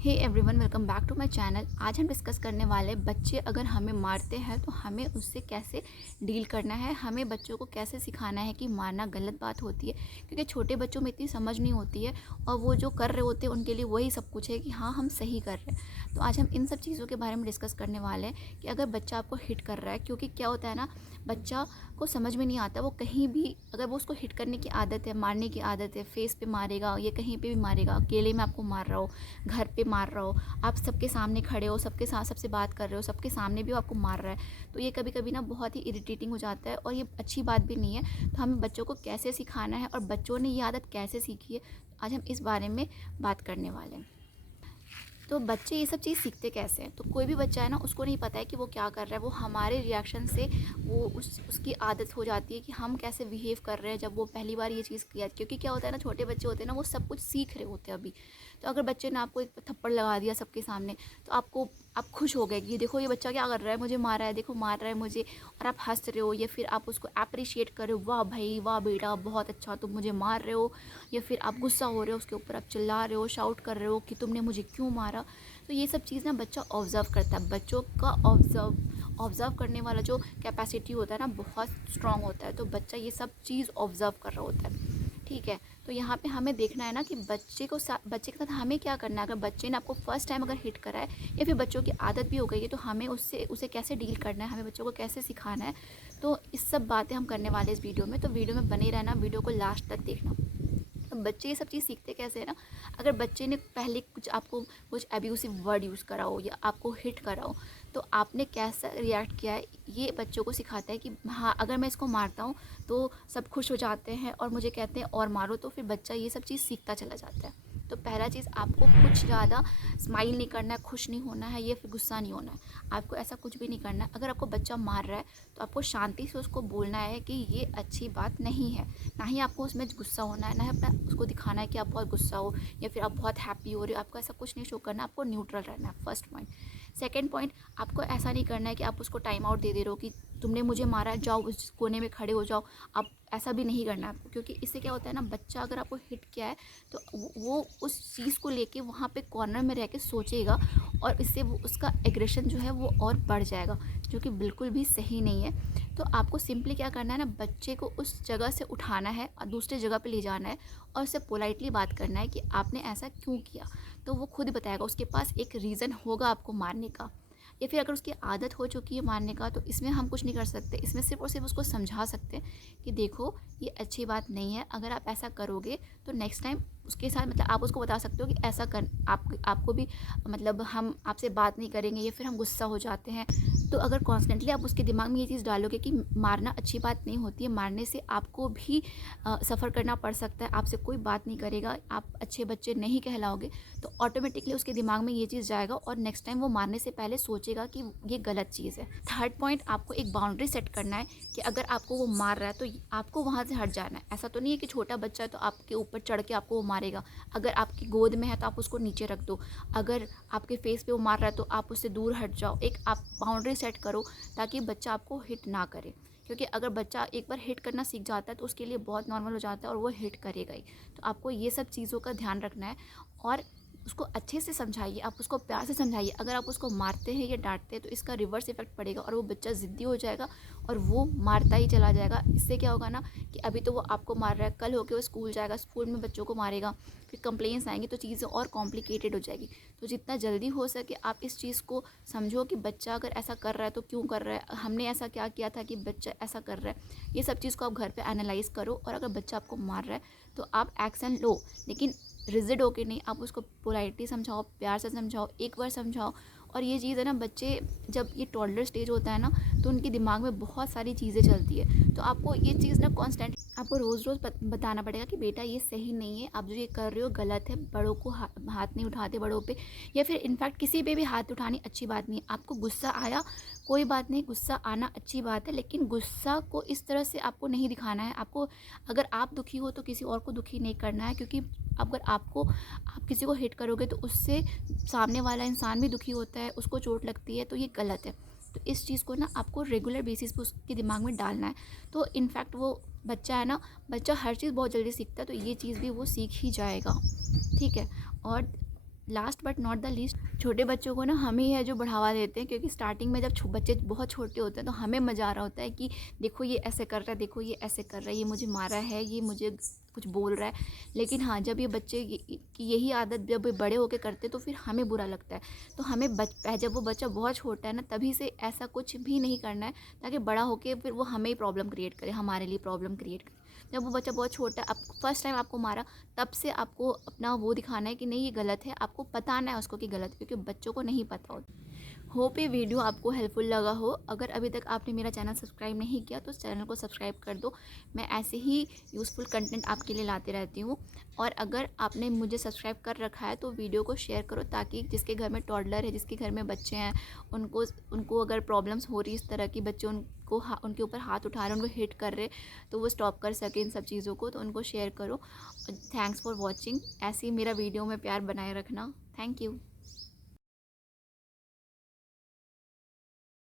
Hey everyone, welcome back to my channel. आज हम discuss करने वाले बच्चे अगर हमें मारते हैं तो हमें उससे कैसे डील करना है, हमें बच्चों को कैसे सिखाना है कि मारना गलत बात होती है, क्योंकि छोटे बच्चों में इतनी समझ नहीं होती है और वो जो कर रहे होते हैं उनके लिए वही सब कुछ है कि हाँ हम सही कर रहे हैं। तो आज हम इन सब चीज़ों के बारे में डिस्कस करने वाले हैं कि अगर बच्चा आपको हिट कर रहा है, क्योंकि क्या होता है ना, बच्चा को समझ में नहीं आता, वो कहीं भी अगर वो उसको हिट करने की आदत है, मारने की आदत है, फेस पे मारेगा या कहीं पे भी मारेगा, अकेले में आपको मार रहा हो, घर पे मार रहा हो, आप सबके सामने खड़े हो, सबके साथ सबसे बात कर रहे हो, सबके सामने भी वो आपको मार रहा है, तो ये कभी कभी ना बहुत ही इरिटेटिंग हो जाता है और ये अच्छी बात भी नहीं है। तो हमें बच्चों को कैसे सिखाना है और बच्चों ने ये आदत कैसे सीखी है, आज हम इस बारे में बात करने वाले हैं। तो बच्चे ये सब चीज़ सीखते कैसे हैं? तो कोई भी बच्चा है ना, उसको नहीं पता है कि वो क्या कर रहा है, वो हमारे रिएक्शन से वो उसकी आदत हो जाती है कि हम कैसे बिहेव कर रहे हैं जब वो पहली बार ये चीज़ किया। क्योंकि क्या होता है ना, छोटे बच्चे होते हैं ना, वो सब कुछ सीख रहे होते हैं अभी। तो अगर बच्चे ने आपको एक थप्पड़ लगा दिया सबके सामने, तो आप खुश हो गए कि देखो ये बच्चा क्या कर रहा है, मुझे मार रहा है, देखो मार रहा है मुझे, और आप हंस रहे हो या फिर आप उसको अप्रिशिएट कर रहे हो, वाह भाई वाह बेटा बहुत अच्छा तुम मुझे मार रहे हो, या फिर आप गुस्सा हो रहे हो उसके ऊपर, आप चिल्ला रहे हो, शाउट कर रहे हो कि तुमने मुझे क्यों मारा। तो ये सब चीज़ ना बच्चा ऑब्ज़र्व करता है। बच्चों का ऑब्ज़र्व करने वाला जो कैपेसिटी होता है ना, बहुत स्ट्रॉन्ग होता है। तो बच्चा ये सब चीज़ ऑब्ज़र्व कर रहा होता है, ठीक है। तो यहाँ पे हमें देखना है ना कि बच्चे के साथ हमें क्या करना है। अगर बच्चे ने आपको फर्स्ट टाइम अगर हिट करा है या फिर बच्चों की आदत भी हो गई है, तो हमें उसे कैसे डील करना है, हमें बच्चों को कैसे सिखाना है। तो इस सब बातें हम करने वाले इस वीडियो में। तो वीडियो में बने रहना, वीडियो को लास्ट तक देखना। अब बच्चे ये सब चीज़ सीखते कैसे हैं ना, अगर बच्चे ने पहले आपको कुछ एब्यूसिव वर्ड यूज़ करा हो या आपको हिट करा हो, तो आपने कैसा रिएक्ट किया है, ये बच्चों को सिखाता है कि हाँ अगर मैं इसको मारता हूँ तो सब खुश हो जाते हैं और मुझे कहते हैं और मारो, तो फिर बच्चा ये सब चीज़ सीखता चला जाता है। तो पहला चीज़, आपको कुछ ज़्यादा स्माइल नहीं करना है, खुश नहीं होना है या फिर गुस्सा नहीं होना है, आपको ऐसा कुछ भी नहीं करना है। अगर आपको बच्चा मार रहा है तो आपको शांति से उसको बोलना है कि ये अच्छी बात नहीं है। ना ही आपको उसमें गुस्सा होना है, ना ही अपना उसको दिखाना है कि आप बहुत गुस्सा हो या फिर आप बहुत हैप्पी हो रहे हो, आपको ऐसा कुछ नहीं शो करना, आपको न्यूट्रल रहना है, फर्स्ट पॉइंट। सेकंड पॉइंट, आपको ऐसा नहीं करना है कि आप उसको टाइम आउट दे रहे हो कि तुमने मुझे मारा है, जाओ उस कोने में खड़े हो जाओ। आप ऐसा भी नहीं करना है आपको, क्योंकि इससे क्या होता है ना, बच्चा अगर आपको हिट किया है तो वो उस चीज़ को लेके वहाँ पे कॉर्नर में रह के सोचेगा और इससे वो उसका एग्रेशन जो है वो और बढ़ जाएगा, जो कि बिल्कुल भी सही नहीं है। तो आपको सिंपली क्या करना है ना, बच्चे को उस जगह से उठाना है और दूसरी जगह पे ले जाना है और उससे पोलाइटली बात करना है कि आपने ऐसा क्यों किया। तो वो खुद बताएगा, उसके पास एक रीज़न होगा आपको मारने का, या फिर अगर उसकी आदत हो चुकी है मारने का तो इसमें हम कुछ नहीं कर सकते। इसमें सिर्फ और सिर्फ उसको समझा सकते हैं कि देखो ये अच्छी बात नहीं है, अगर आप ऐसा करोगे तो नेक्स्ट टाइम उसके साथ, मतलब आप उसको बता सकते हो कि ऐसा कर, आपको भी, मतलब हम आपसे बात नहीं करेंगे या फिर हम गुस्सा हो जाते हैं। तो अगर कॉन्स्टेंटली आप उसके दिमाग में ये चीज़ डालोगे कि मारना अच्छी बात नहीं होती है, मारने से आपको भी सफ़र करना पड़ सकता है, आपसे कोई बात नहीं करेगा, आप अच्छे बच्चे नहीं कहलाओगे, तो ऑटोमेटिकली उसके दिमाग में ये चीज़ जाएगा और नेक्स्ट टाइम वो मारने से पहले सोचेगा कि ये गलत चीज़ है। थर्ड पॉइंट, आपको एक बाउंड्री सेट करना है कि अगर आपको वो मार रहा है तो आपको वहाँ से हट जाना है। ऐसा तो नहीं है कि छोटा बच्चा है तो आपके ऊपर चढ़ के आपको वो मारेगा। अगर आपकी गोद में है तो आप उसको नीचे रख दो, अगर आपके फेस पे वो मार रहा है तो आप उससे दूर हट जाओ। एक आप बाउंड्री सेट करो ताकि बच्चा आपको हिट ना करे, क्योंकि अगर बच्चा एक बार हिट करना सीख जाता है तो उसके लिए बहुत नॉर्मल हो जाता है और वो हिट करेगा ही। तो आपको ये सब चीज़ों का ध्यान रखना है और उसको अच्छे से समझाइए, आप उसको प्यार से समझाइए। अगर आप उसको मारते हैं या डांटते हैं तो इसका रिवर्स इफेक्ट पड़ेगा और वो बच्चा ज़िद्दी हो जाएगा और वो मारता ही चला जाएगा। इससे क्या होगा ना कि अभी तो वो आपको मार रहा है, कल होके वो स्कूल जाएगा, स्कूल में बच्चों को मारेगा, फिर कंप्लेंट्स आएंगी, तो चीज़ें और कॉम्प्लिकेटेड हो जाएगी। तो जितना जल्दी हो सके आप इस चीज़ को समझो कि बच्चा अगर ऐसा कर रहा है तो क्यों कर रहा है, हमने ऐसा क्या किया था कि बच्चा ऐसा कर रहा है। ये सब चीज़ को आप घर पे एनालाइज करो और अगर बच्चा आपको मार रहा है तो आप एक्शन लो, लेकिन रिजिड होके नहीं, आप उसको पोलाइटली समझाओ, प्यार से समझाओ, एक बार समझाओ। और ये चीज़ है ना, बच्चे जब ये टॉडलर स्टेज होता है ना, तो उनके दिमाग में बहुत सारी चीज़ें चलती है। तो आपको ये चीज़ ना कॉन्स्टेंट आपको रोज़ रोज़ बताना पड़ेगा कि बेटा ये सही नहीं है, आप जो ये कर रहे हो गलत है, बड़ों को हाथ नहीं उठाते बड़ों पे, या फिर इनफैक्ट किसी पे भी हाथ उठानी अच्छी बात नहीं है। आपको गुस्सा आया, कोई बात नहीं, गुस्सा आना अच्छी बात है, लेकिन गुस्सा को इस तरह से आपको नहीं दिखाना है। आपको, अगर आप दुखी हो तो किसी और को दुखी नहीं करना है, क्योंकि अगर आप किसी को हिट करोगे तो उससे सामने वाला इंसान भी दुखी होता है, उसको चोट लगती है, तो ये गलत है। तो इस चीज़ को ना आपको रेगुलर बेसिस पे उसके दिमाग में डालना है। तो इनफैक्ट वो बच्चा है ना, बच्चा हर चीज़ बहुत जल्दी सीखता है, तो ये चीज़ भी वो सीख ही जाएगा, ठीक है। और last but not the least, छोटे बच्चों को ना हम ही है जो बढ़ावा देते हैं, क्योंकि स्टार्टिंग में जब बच्चे बहुत छोटे होते हैं तो हमें मज़ा आ रहा होता है कि देखो ये ऐसे कर रहा है, देखो ये ऐसे कर रहा है, ये मुझे मारा है, ये मुझे कुछ बोल रहा है। लेकिन हाँ, जब ये बच्चे की यही आदत जब ये बड़े होकर करते तो फिर हमें बुरा लगता है। तो हमें जब वो बच्चा बहुत छोटा है ना, तभी से ऐसा कुछ भी नहीं करना है, ताकि बड़ा होकर फिर वो हमें ही प्रॉब्लम क्रिएट करे, हमारे लिए प्रॉब्लम क्रिएट करे। जब वो बच्चा बहुत छोटा है, आप फर्स्ट टाइम आपको मारा, तब से आपको अपना वो दिखाना है कि नहीं ये गलत है, आपको बताना है उसको कि गलत है, क्योंकि बच्चों को नहीं पता होता। होप ये वीडियो आपको हेल्पफुल लगा हो। अगर अभी तक आपने मेरा चैनल सब्सक्राइब नहीं किया तो चैनल को सब्सक्राइब कर दो। मैं ऐसे ही यूज़फुल कंटेंट आपके लिए लाते रहती हूँ। और अगर आपने मुझे सब्सक्राइब कर रखा है तो वीडियो को शेयर करो, ताकि जिसके घर में टॉडलर है, जिसके घर में बच्चे हैं, उनको अगर प्रॉब्लम्स हो रही इस तरह की, बच्चे उनके ऊपर हाथ उठा रहे हैं, उनको हिट कर रहे, तो वो स्टॉप कर सके इन सब चीज़ों को, तो उनको शेयर करो। Thanks for watching. ऐसे ही मेरा वीडियो में प्यार बनाए रखना। Thank you.